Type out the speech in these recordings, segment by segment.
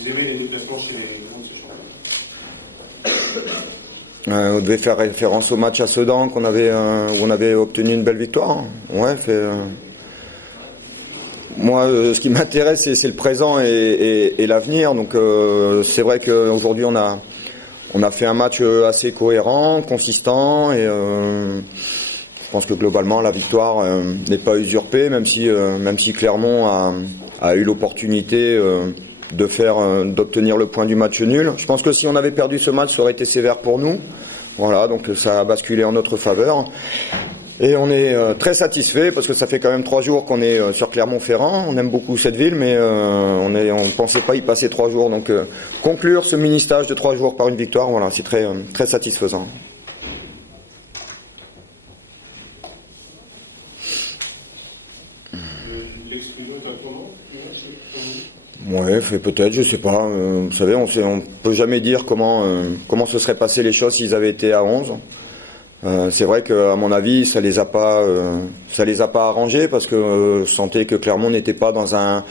Vous avez les déplacements chez les On devait faire référence au match à Sedan où on avait obtenu une belle victoire. Ouais, moi, ce qui m'intéresse, c'est le présent et l'avenir. Donc, c'est vrai qu'aujourd'hui, on a fait un match assez cohérent, consistant, et je pense que globalement, la victoire n'est pas usurpée, même si Clermont a eu l'opportunité d'obtenir le point du match nul. Je pense que si on avait perdu ce match, ça aurait été sévère pour nous. Voilà, donc ça a basculé en notre faveur. Et on est très satisfait parce que ça fait quand même 3 jours qu'on est sur Clermont-Ferrand. On aime beaucoup cette ville, mais on pensait pas y passer 3 jours. Donc conclure ce mini-stage de 3 jours par une victoire, voilà, c'est très, très satisfaisant. Ouais, peut-être, je sais pas. Vous savez, on peut jamais dire comment se seraient passées les choses s'ils avaient été à 11. C'est vrai qu'à mon avis, ça les a pas arrangés parce que je sentais que Clermont n'était pas dans un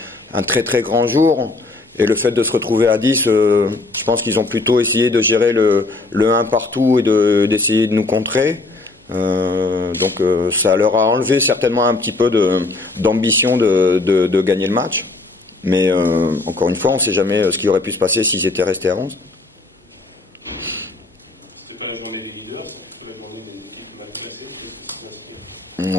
très très grand jour. Et le fait de se retrouver à 10, je pense qu'ils ont plutôt essayé de gérer le 1 partout et d'essayer de nous contrer. Donc ça leur a enlevé certainement un petit peu d'ambition de gagner le match. Mais encore une fois, on ne sait jamais ce qui aurait pu se passer s'ils étaient restés à 11. C'était pas la journée des leaders, c'est plutôt la journée des équipes mal classées.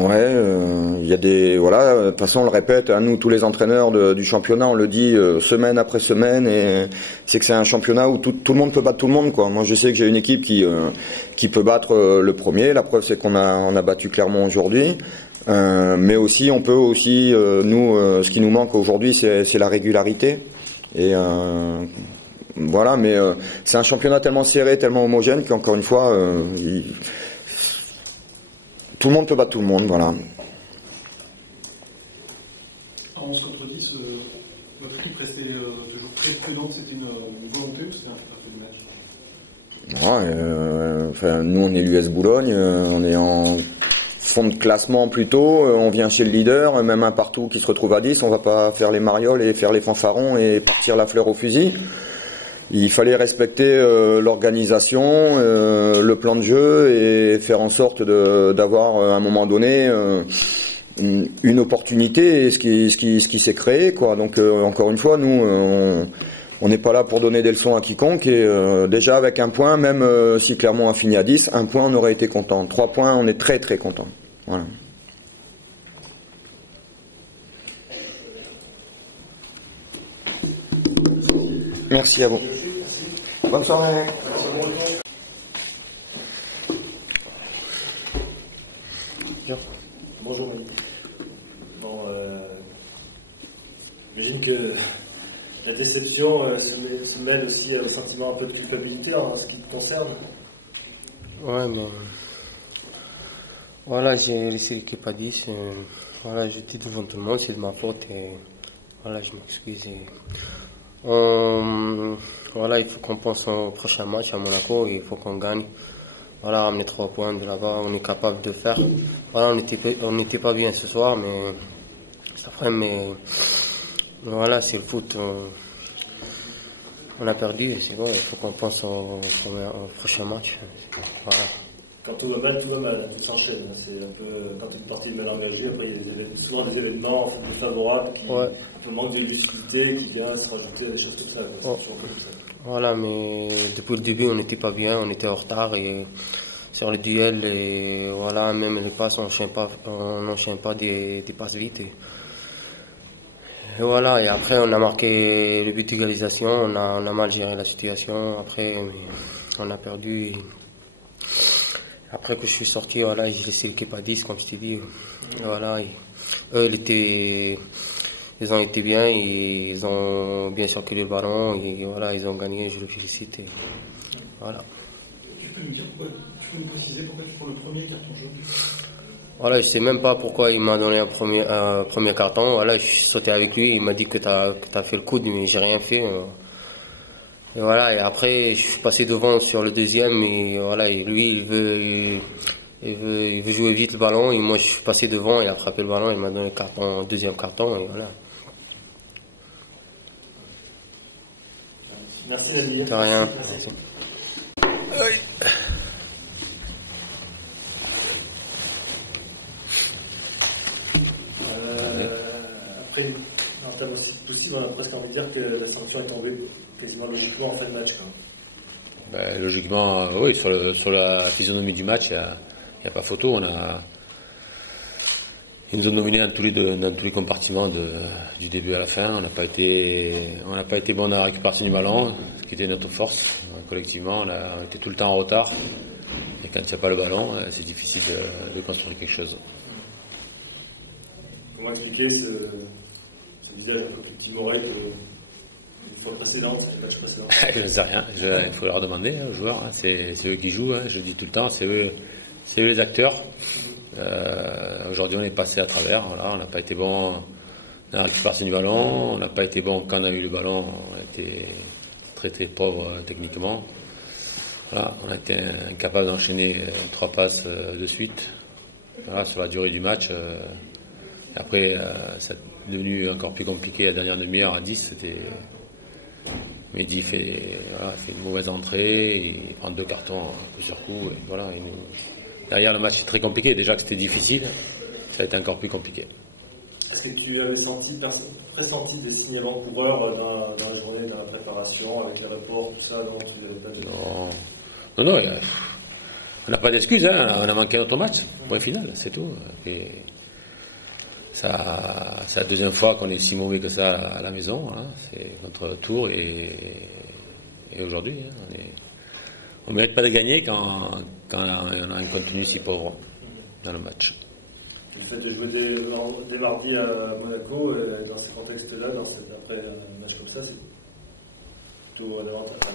Ouais, il y a des, voilà, de toute façon on le répète, à nous tous les entraîneurs du championnat, on le dit semaine après semaine, et c'est que c'est un championnat où tout le monde peut battre tout le monde, quoi. Moi je sais que j'ai une équipe qui peut battre le premier. La preuve c'est qu'on a battu Clermont aujourd'hui. Mais aussi, on peut aussi, ce qui nous manque aujourd'hui, c'est la régularité. Et voilà, mais c'est un championnat tellement serré, tellement homogène qu'encore une fois, tout le monde peut battre tout le monde, voilà. En 11 contre 10, votre équipe restait toujours très prudente, c'était une volonté ou c'était un fait de match? Ouais, nous on est l'US Boulogne, on est en fond de classement plutôt, on vient chez le leader, même un partout qui se retrouve à 10, on va pas faire les marioles et faire les fanfarons et partir la fleur au fusil. Il fallait respecter l'organisation, le plan de jeu et faire en sorte d'avoir à un moment donné une opportunité, ce qui s'est créé, quoi. Donc encore une fois, nous on n'est pas là pour donner des leçons à quiconque, et déjà avec un point, même si Clermont a fini à 10, un point on aurait été content. 3 points, on est très très content. Voilà. Merci à vous. Bonne soirée. Bonjour. Bon, j'imagine que la déception se mêle aussi au sentiment un peu de culpabilité en ce qui te concerne. Ouais, mais voilà, j'ai laissé l'équipe à 10. Voilà, je dis devant tout le monde, c'est de ma faute et voilà, je m'excuse. Voilà, il faut qu'on pense au prochain match à Monaco, il faut qu'on gagne. Voilà, ramener 3 points de là-bas, on est capable de faire. Voilà, on n'était pas bien ce soir, mais ça ferait, mais voilà, c'est le foot. On a perdu et c'est bon, il faut qu'on pense au prochain match. Voilà. Quand tout va mal, tout s'enchaîne. C'est un peu quand une partie de mal engagée, après il y a souvent des événements plus favorables, le manque de lucidité qui vient se rajouter à des choses comme ça. C'est toujours comme ça. Voilà, mais depuis le début on n'était pas bien, on était en retard et sur le duel et voilà, même les passes on n'enchaîne pas des passes vite. Et voilà, et après on a marqué le but d'égalisation, on a mal géré la situation, après on a perdu. Et après que je suis sorti, voilà, j'ai laissé l'équipe à 10, comme je t'ai dit. Voilà, eux, ils ont été bien, ils ont bien circulé le ballon, et voilà, ils ont gagné, je les félicite. Et voilà. Tu peux me préciser pourquoi tu prends le premier carton jaune? Voilà, je sais même pas pourquoi il m'a donné un premier carton. Voilà, je suis sauté avec lui, il m'a dit que t'as fait le coude, mais j'ai rien fait. Et voilà, et après je suis passé devant sur le deuxième, et voilà, et lui il Il veut jouer vite le ballon, et moi je suis passé devant, il a frappé le ballon, il m'a donné le carton, deuxième carton, et voilà. Merci Nadir. De rien. Merci. Après, en termes aussi possible, on a presque envie de dire que la sanction est tombée quasiment logiquement en fin de match. Ben, logiquement, oui, sur la physionomie du match, il n'y a pas photo. Ils nous ont dominés dans tous les compartiments du début à la fin. On n'a pas été bon dans la récupération du ballon, ce qui était notre force. Collectivement, on était tout le temps en retard. Et quand il n'y a pas le ballon, c'est difficile de construire quelque chose. Comment expliquer ce visage un peu plus timoré que une fois précédente, le match précédent? Je ne sais rien. Il faut leur demander aux joueurs. C'est eux qui jouent. Je le dis tout le temps. C'est eux les acteurs. Aujourd'hui, on est passé à travers. Voilà, on n'a pas été bon dans la récupération du ballon. On n'a pas été bon quand on a eu le ballon. On a été très très pauvre techniquement. Voilà, on a été incapable d'enchaîner 3 passes de suite. Voilà, sur la durée du match. Et après, ça est devenu encore plus compliqué la dernière demi-heure à 10. Mehdi fait une mauvaise entrée, il prend 2 cartons coup sur coup. Et voilà, derrière, le match est très compliqué. Déjà que c'était difficile, ça a été encore plus compliqué. Est-ce que tu avais pressenti des signes avant-coureurs dans la journée, dans la préparation, avec les reports, tout ça? Non, on n'a pas d'excuses. On a manqué notre match. Point final, c'est tout. Et c'est la deuxième fois qu'on est si mauvais que ça à la maison. Hein. C'est contre Tours et aujourd'hui. On ne mérite pas de gagner quand on a un contenu si pauvre dans le match. Le fait de jouer dès mardi à Monaco, dans ces contextes-là, après un match comme ça, c'est plutôt un avantage.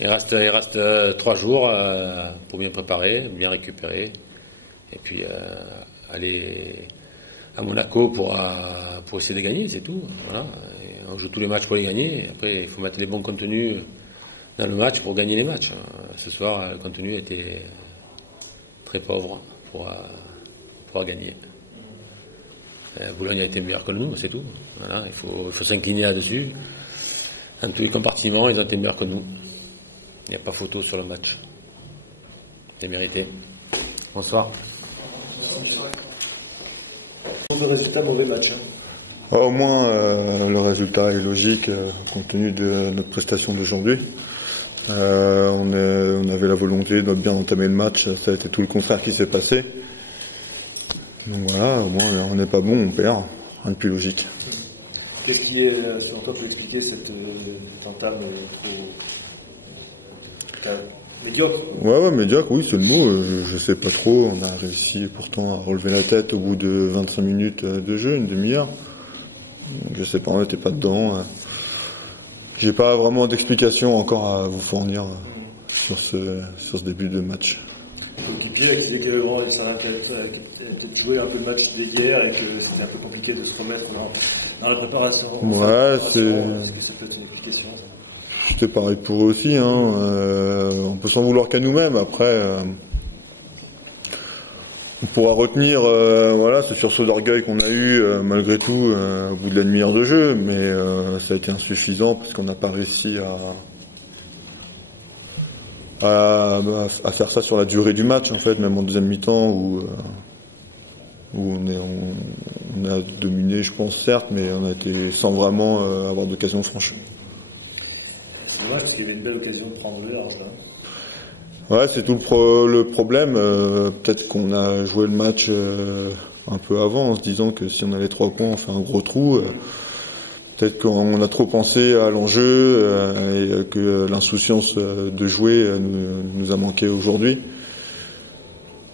Il reste 3 jours pour bien préparer, bien récupérer, et puis aller à Monaco pour essayer de gagner, c'est tout. Voilà. Et on joue tous les matchs pour les gagner. Et après, il faut mettre les bons contenus dans le match pour gagner les matchs. Ce soir, le contenu était très pauvre pour gagner. Boulogne a été meilleur que nous, c'est tout. Voilà, il faut s'incliner là-dessus. Dans tous les compartiments, ils ont été meilleurs que nous. Il n'y a pas photo sur le match. C'est mérité. Bonsoir. Le résultat, mauvais match. Au moins, le résultat est logique compte tenu de notre prestation d'aujourd'hui. On avait la volonté de bien entamer le match. Ça a été tout le contraire qui s'est passé. Donc voilà, au moins on n'est pas bon, on perd. Rien de plus logique. Qu'est-ce qui est, selon toi, peut expliquer cette entame trop médiocre? Ouais, médiocre, oui, c'est le mot. Je sais pas trop. On a réussi pourtant à relever la tête au bout de 25 minutes de jeu, une demi-heure. Donc, je sais pas, on n'était pas dedans. J'ai pas vraiment d'explication encore à vous fournir sur ce début de match. L'équipier qui disait qu'il avait peut-être joué un peu le match d'hier et que c'était un peu compliqué de se remettre dans la préparation. Ouais, est-ce que ça peut être une explication, ça? C'était pareil pour eux aussi. On peut s'en vouloir qu'à nous-mêmes. Après, on pourra retenir ce sursaut d'orgueil qu'on a eu malgré tout au bout de la demi-heure de jeu, mais ça a été insuffisant parce qu'on n'a pas réussi à faire ça sur la durée du match, en fait, même en deuxième mi-temps où on a dominé, je pense, certes, mais on a été sans vraiment avoir d'occasion franche. C'est dommage parce qu'il y avait une belle occasion de prendre le large là. Ouais, c'est tout le problème. Peut-être qu'on a joué le match un peu avant en se disant que si on a les 3 points, on fait un gros trou. Peut-être qu'on a trop pensé à l'enjeu et que l'insouciance de jouer nous a manqué aujourd'hui.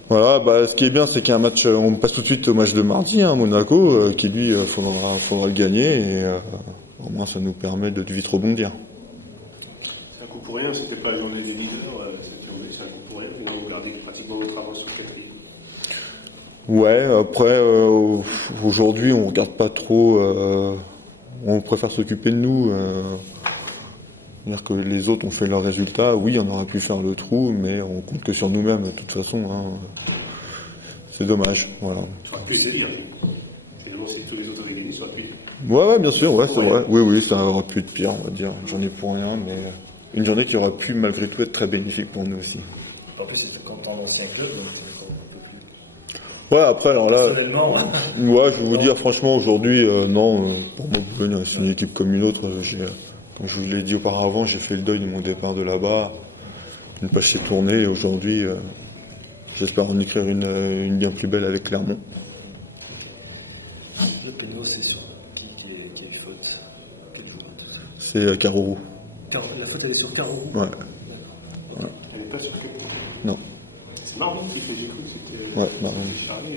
Voilà, ce qui est bien, c'est qu'il y a un match, on passe tout de suite au match de mardi, Monaco, qui lui, faudra le gagner et au moins ça nous permet de vite rebondir. C'est un coup pour rien, c'était pas la journée des leaders, c'est un coup pour rien, vous gardez pratiquement votre avance sur 4 lignes. Ouais, après, aujourd'hui, on regarde pas trop, on préfère s'occuper de nous. C'est-à-dire que les autres ont fait leurs résultats. Oui, on aurait pu faire le trou, mais on compte que sur nous-mêmes de toute façon. Hein. C'est dommage. Voilà. Ça aurait pu être pire. Finalement, si tous les autres avaient gagné, ça aurait pu être pire. Ouais, bien sûr, ouais, c'est vrai. Oui, ça aurait pu être pire, on va dire. Une journée pour rien, mais une journée qui aurait pu malgré tout être très bénéfique pour nous aussi. En plus, c'était quand on ancien club, donc c'est un peu plus. Ouais, après, alors là, Personnellement, ouais, je vais vous dire, franchement, aujourd'hui, non, pour moi, Boulogne, c'est une équipe comme une autre. Comme je vous l'ai dit auparavant, j'ai fait le deuil de mon départ de là-bas. Une page s'est tournée et aujourd'hui, j'espère en écrire une bien plus belle avec Clermont. le péno, c'est sur qui a eu faute? Quel joueur? C'est Carreau. La faute, elle est sur Carreau. Ouais. Elle n'est pas sur que. Non. C'est Marvin qui fait, j'ai cru que c'était. Ouais, Marvin. Charlie.